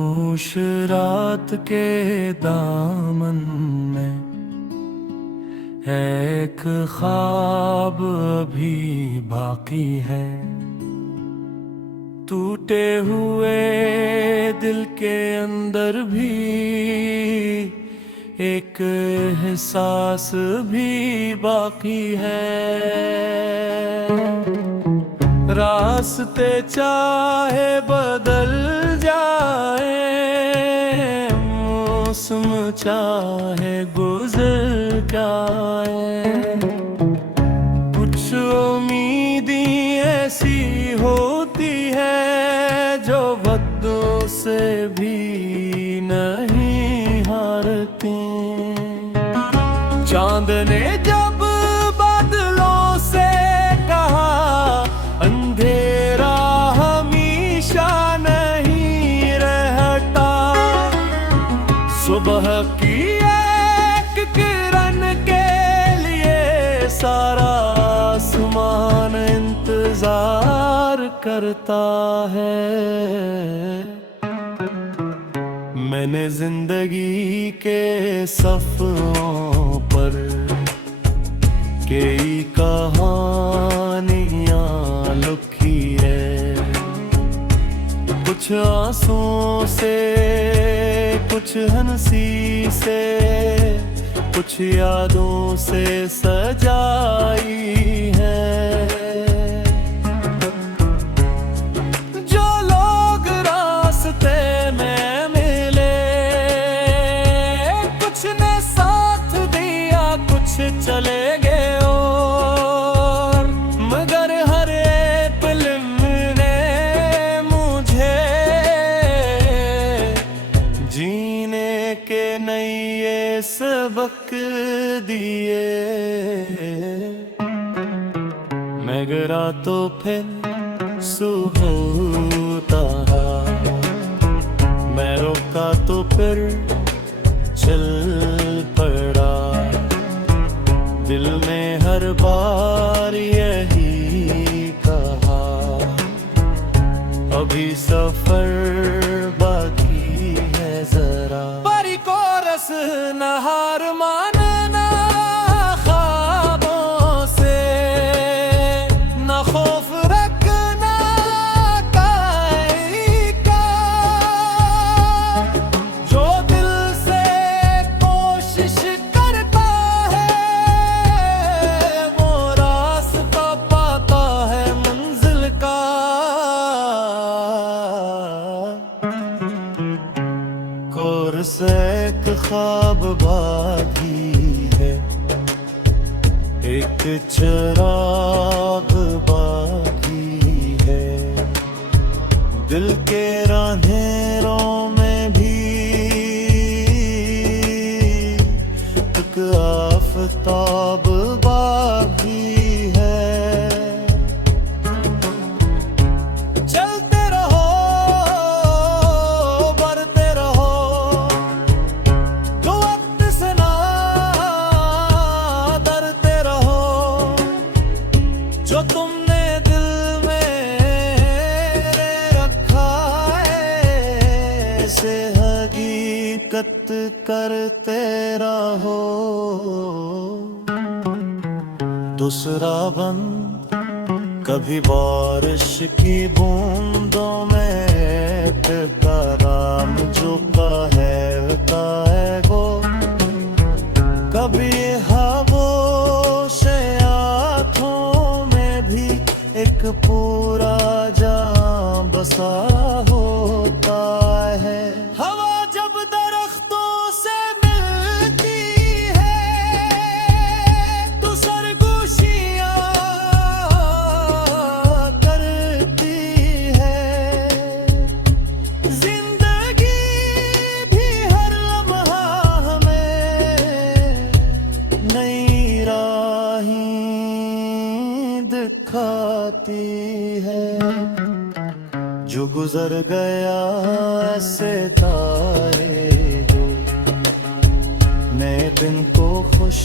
खामोश रात के दामन में है एक ख्वाब अभी बाकी है। टूटे हुए दिल के अंदर भी एक एहसास भी बाकी है। रास्ते चाहे बदल जाए, मौसम चाहे गुजर जाए, कुछ उम्मीदें ऐसी होती है जो वक्तों से भी नहीं हारती। चांद ने जब बादलों से कहा अंधेरा हमेशा नहीं रहता, सुबह की एक किरण के लिए सारा आसमान इंतजार करता है। मैंने जिंदगी के सफरों पर कई कहानियां लिखी है, कुछ आंसुओं से, कुछ हंसी से, कुछ यादों से सजाई है। जो लोग रास्ते में मिले, कुछ ने साथ दिया, कुछ चले गए और, मगर हर एक फिल्म ने मुझे जीने के नए सबक दिए। मैं गिरा तो फिर सुहोता रहा, मैं रोका तो फिर चल पड़ा। दिल में हर बार यही कहा, अभी सफर बाकी है जरा। परी को रस न हार मानना ख्वाबों से, न खौफ रखना काई का। जो दिल से कोशिश करता है, वो रास्ता पाता है मंजिल का। कोर्स एक ख्वाब बाकी है, एक चिराग बाकी है। दिल के अंधेरों में भी एक आफताब बाकी है। चलते रहो, बढ़ते रहो, जो वक्त से ना डरते रहो। जो तुमने दिल में रखा है, से हकीकत करते रहो। दूसरा बंद कभी बारिश की बूंदों में राम जो का है वो, कभी खामोश आँखों में भी एक पूरा जाम बसा होता है। हवा जब दरख्तों से मिलती है, तो सरगोशियां करती है। जिंदगी भी हर लम्हा हमें नई राहें दिखाती है। जो गुजर गया ऐसे तारे हो, नए दिन को खुश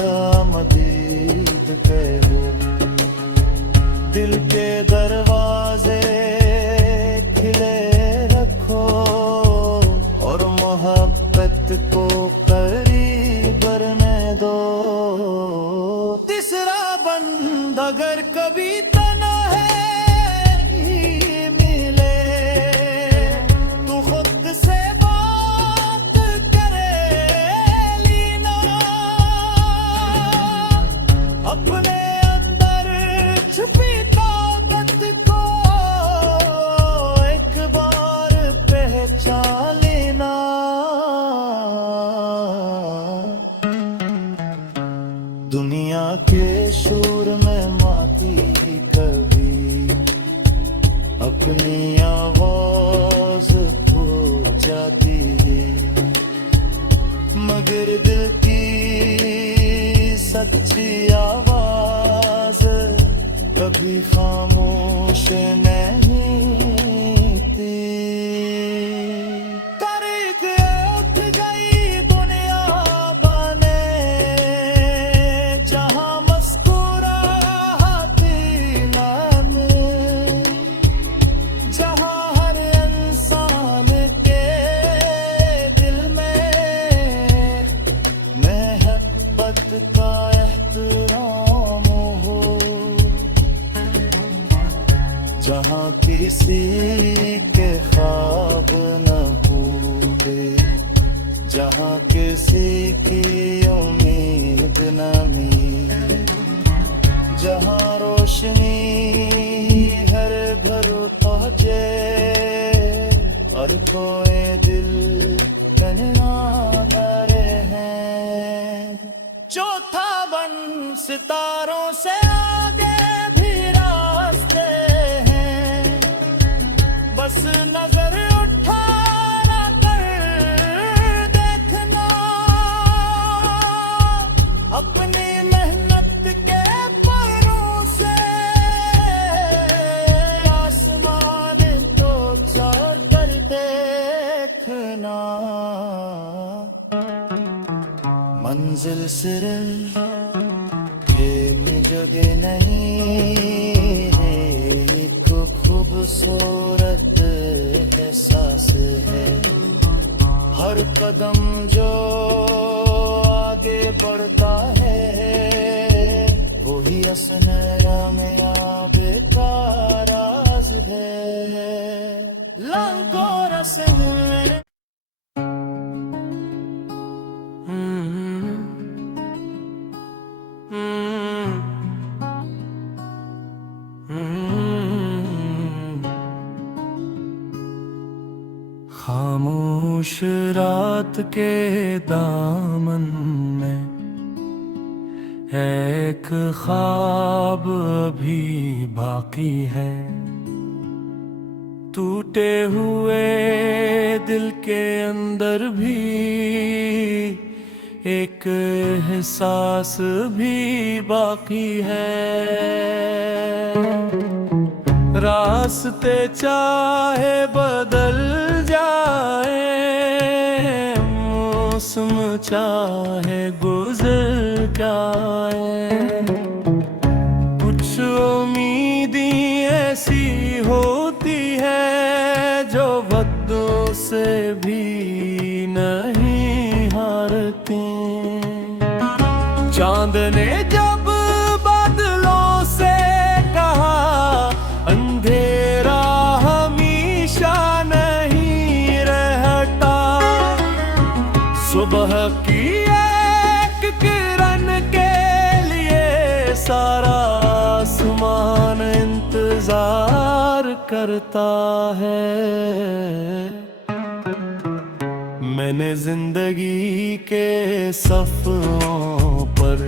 आमदीद कहो। दिल के दरवाजे खिले रखो, लेना। दुनिया के शोर में माती कभी अपनी आवाज खो जाती है, मगर दिल की सच्ची आवाज कभी खामोश नहीं थी। तारीख उठ गई दुनिया बने, जहां मुस्कुराहट नाम, जहां हर इंसान के दिल में मोहब्बत का एहतराम हो, जहां किसी के ख्वाब न हुए, जहां किसी की उम्मीद न मिली, जहां रोशनी हर घर पहुंचे और कोई दिल तन्हा न रहे। चौथा बन सितारों से आगे भी रास्ते हैं, बस नजर उठा ना कर देखना। अपनी मेहनत के परों से आसमान को चार कर देखना। मंजिल सिर्फ खेल जगह नहीं है, एक खूबसूरत एहसास है। हर कदम जो आगे बढ़ता है वही असल कामयाब का राज है। लंको रसन खामोश रात के दामन में एक ख्वाब अभी बाकी है। टूटे हुए दिल के अंदर भी एक एहसास भी बाकी है। रास्ते चाहे बदल जाए, मौसम चाहे गुजर जाए, कुछ उम्मीदें ऐसी होती है जो वक्तों से भी नहीं हारती। चांद ने जब बादलों से कहा अंधेरा हमेशा नहीं रहता, सुबह की एक किरण के लिए सारा आसमान इंतजार करता है। मैंने जिंदगी के सफरों पर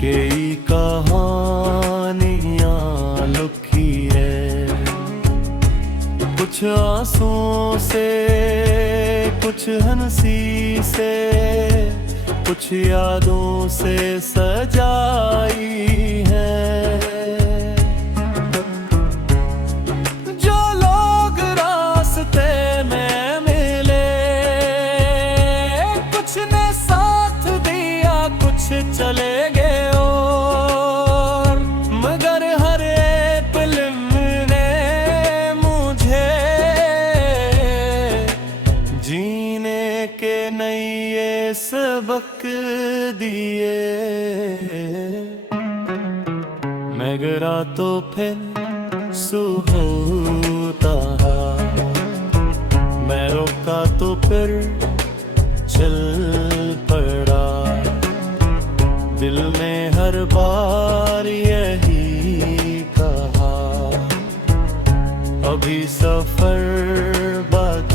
कई कहानियां लिखी है, कुछ आंसुओं से, कुछ हंसी से, कुछ यादों से सजाई है। जो लोग रास्ते में मिले, कुछ ने साथ दिया, कुछ चले गए और, मगर हर एक फिल्म ने मुझे जीने के नए सबक दिए। मैं गिरा तो फिर सुहोता, मैं रोका तो फिर चल पड़ा। दिल में हर बार यही कहा, अभी सफर बाकी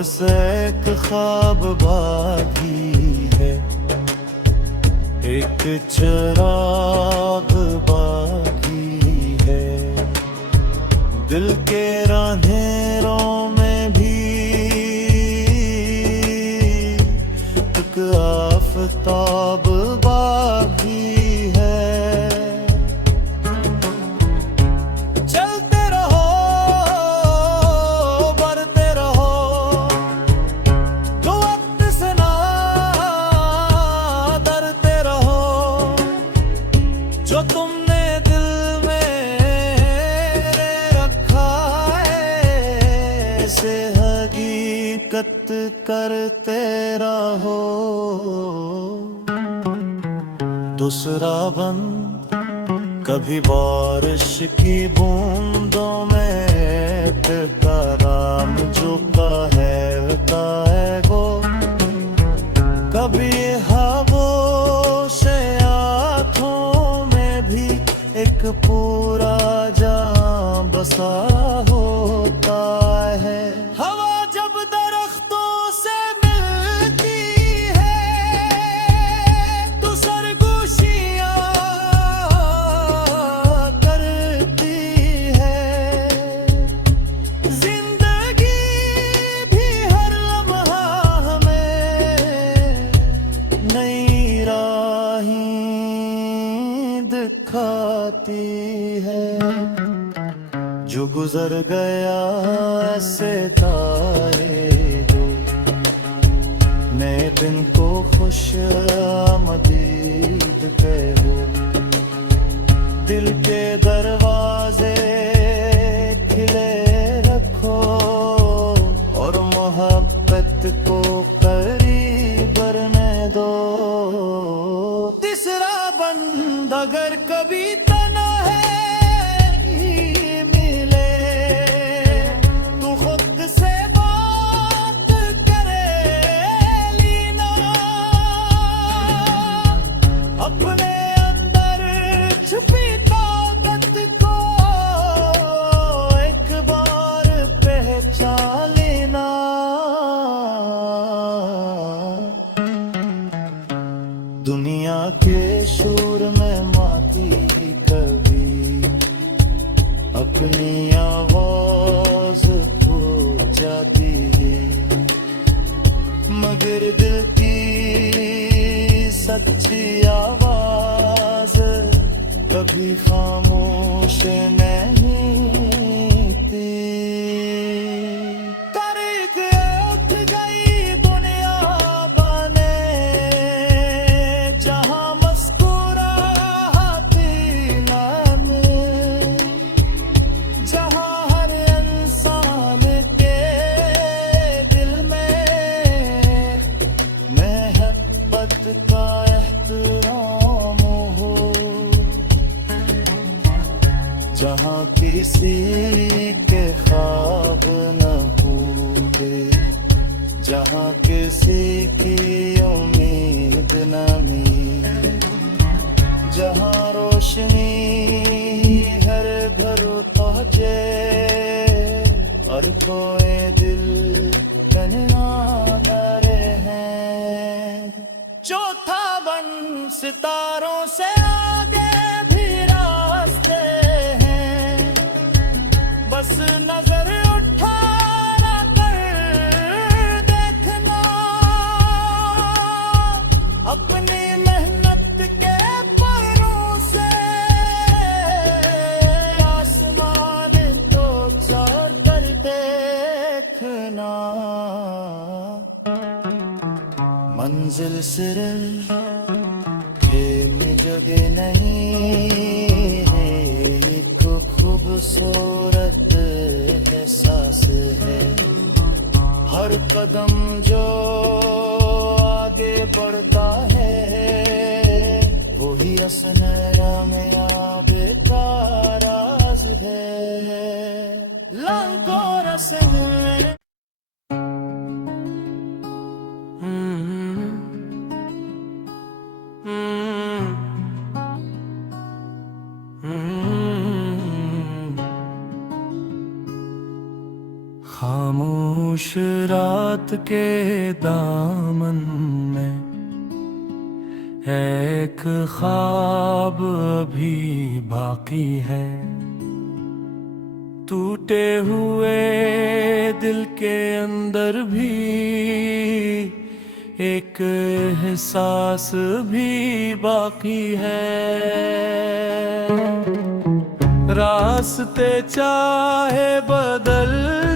बस एक ख्वाब बाकी है, एक चिराग बाकी है। दिल के अंधेरों में भी एक आफताब बाकी है। चलते रहो, बढ़ते रहो, जो वक्त से ना डरते रहो। जो तुमने दिल में रखा है, से हकीकत करते रहो। दूसरा बंद कभी बारिश की बूंदों में राम झुका है वो, कभी हवों से आँखों में भी एक पूरा जाम बसा होता है। हवा जब दरख्तों से मिलती है तो सरगोशियां करती है। जिंदगी भी हर लम्हा हमें नई राहें दिखाती है। जो गुजर गया ऐसे तारे हो, नए दिन को खुश आमदीद कहो। दिल के दरवाजे खिले रखो और मोहब्बत को करीब रहने दो। तीसरा बंद अगर कभी तना है दुनिया के शोर में माती कभी अपनी आवाज खो जाती है, मगर दिल की सच्ची आवाज कभी खामोश नहीं थी। का एहतराम हो, जहाँ किसी के ख्वाब न होंगे, जहाँ किसी की उम्मीद न मिले, जहाँ रोशनी हर घर पहुँचे और कोई दिल तन्हा न रहे। चौथा बन सितारों से आगे भी रास्ते हैं, बस नजर उठा कर देखना। अपनी मेहनत के परों से आसमान को चार कर देखना। मंजिल सिर्फ खेल में जगह नहीं है, एक खूबसूरत एहसास है। हर कदम जो आगे बढ़ता है वही असल कामयाब का राज है। लंकोर से खामोश रात के दामन में एक ख्वाब अभी बाकी है। टूटे हुए दिल के अंदर भी एक एहसास भी बाकी है। रास्ते चाहे बदल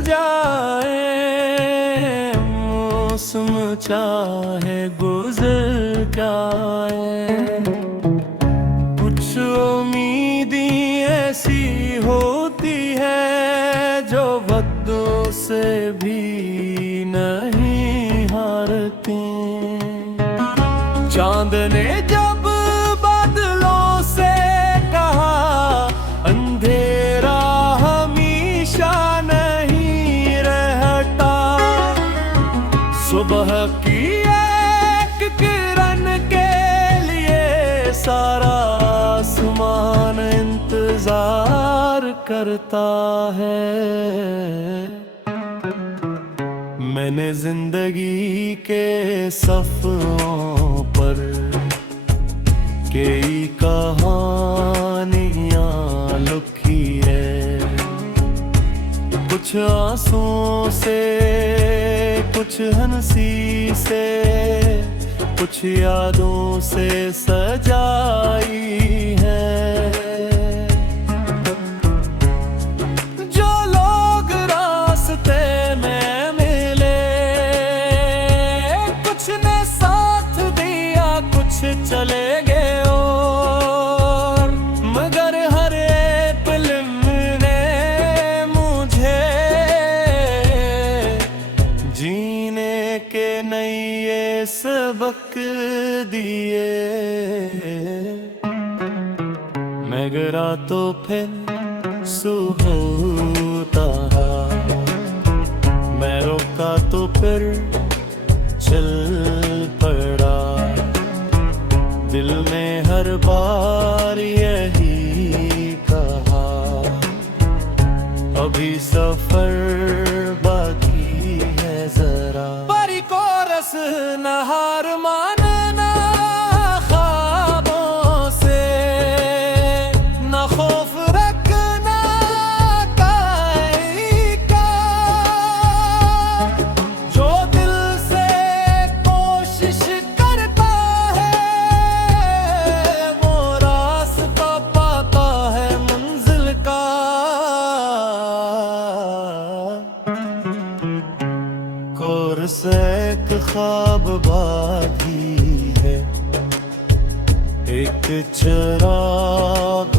जाए, मौसम चाहे गुजर जाए, कुछ उम्मीदें ऐसी होती है जो वक्तों से भी नहीं हारती। चांद ने जब बादलों से कहा अंधेरा हमेशा नहीं रहता, सुबह की एक किरण के लिए सारा आसमान इंतजार करता है। मैंने जिंदगी के सफरों पर कई कहानियां लिखी है, कुछ आंसुओं से, कुछ हंसी से, कुछ यादों से सजाई है। जो लोग रास्ते में मिले, कुछ ने साथ दिया, कुछ चले गए और, मगर हर एक फिल्म ने मुझे जीने के नए सबक दिए। मैं गिरा तो फिर सुबह होता, मैं रोका तो फिर चल पड़ा। दिल में हर बार यही कहा, अभी सफर बाकी है जरा। परी को रस न हार मानना ख्वाबों से, न खौफ रखना काई का। जो दिल से कोशिश करता है, वो रास्ता पाता है मंजिल का। कोर्स एक ख्वाब बाकी है, एक चिराग